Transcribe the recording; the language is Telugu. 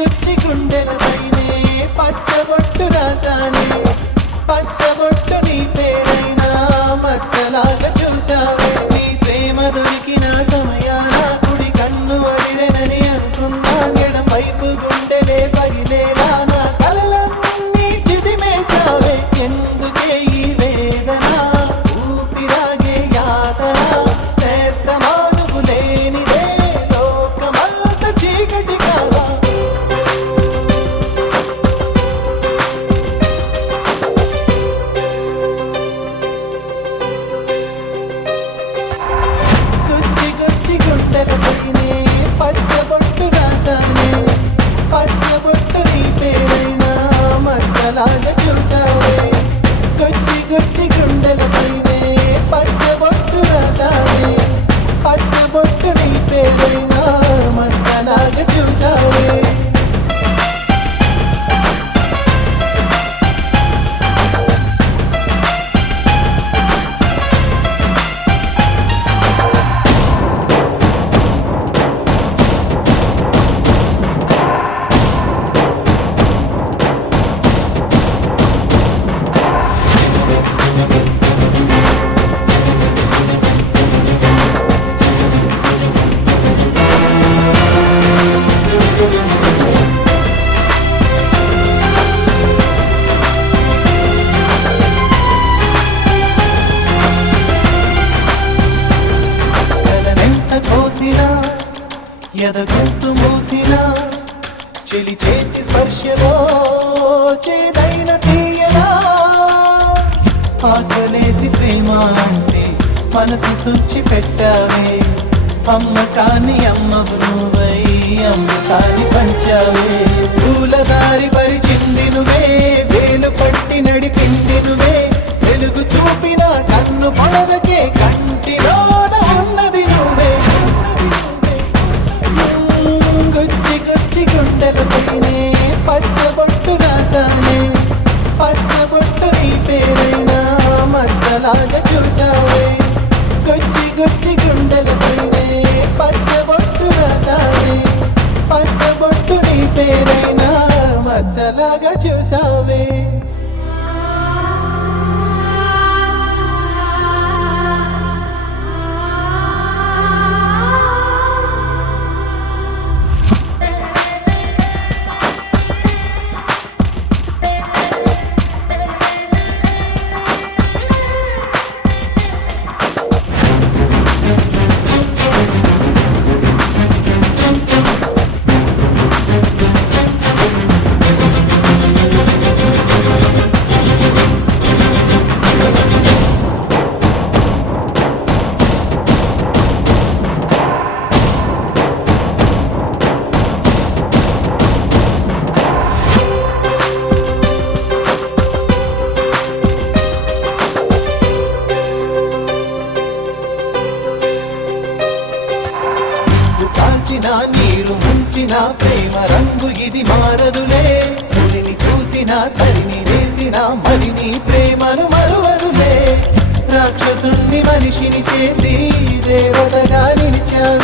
గుచ్చి గుండెలపైనే పచ్చబొట్టు రాసానే పచ్చబొట్టు నీ పేరైనా మచ్చలాగా చూసావే నీ ప్రేమ దొరికిన సమయాన కుడి కన్ను అదిరెనని అనుకున్నా ఎడం వైపు గుండెలే పగిలేలా నా కలలన్నీ చిదిమేసావే ఎందుకే ఈ వేదన ఊపిరాగే యాతన నేస్తమా నువ్వు లేనిదే లోకమంత చీకటి కాదా గుచ్చి గుచ్చి గుండెలపైనే పచ్చబొట్టు రాసానే పచ్చబొట్టు నీ పేరైనా మచ్చలాగా చూసావే గుచ్చి గుచ్చి గుండెలపైనే పచ్చబొట్టు రాసానే పచ్చబొట్టు నీ పేరైనా మచ్చలాగా చూసావే కలనెంత కోసినా ఎదగొంతు మూసినా చెలి చేతి స్పర్శలో చేదైన తీయనా ఆకలేసి ప్రేమ అంటే మనసు తుచ్చి పెట్టావే అమ్మ కాని అమ్మవు నువ్వై అమ్మ కాని పంచావే పూలదారి పరిచింది నువ్వే వేలు పట్టి నడిపింది నువ్వే వెలుగు చూపిన కన్ను పొడవకే కంటిలోన ఉన్నది నువ్వే గుచ్చి గుచ్చి గుండెలపైనే పచ్చబొట్టు రాసానే పచ్చబొట్టు నీ పేరైనా మచ్చలాగా చూసావే గుచ్చి గుచ్చి గుండెలపైనే పచ్చబొట్టు రాసానే పచ్చబొట్టు నీ పేరైనా మచ్చలాగా చూసావే కాల్చిన నీరు ముంచిన ప్రేమ రంగు ఇది మారదులే పులిని చూసిన తరిని వేసిన మరి నీ ప్రేమను మరువదులే రాక్షసుణ్ణి మనిషిని చేసి దేవతగా నిలిచావే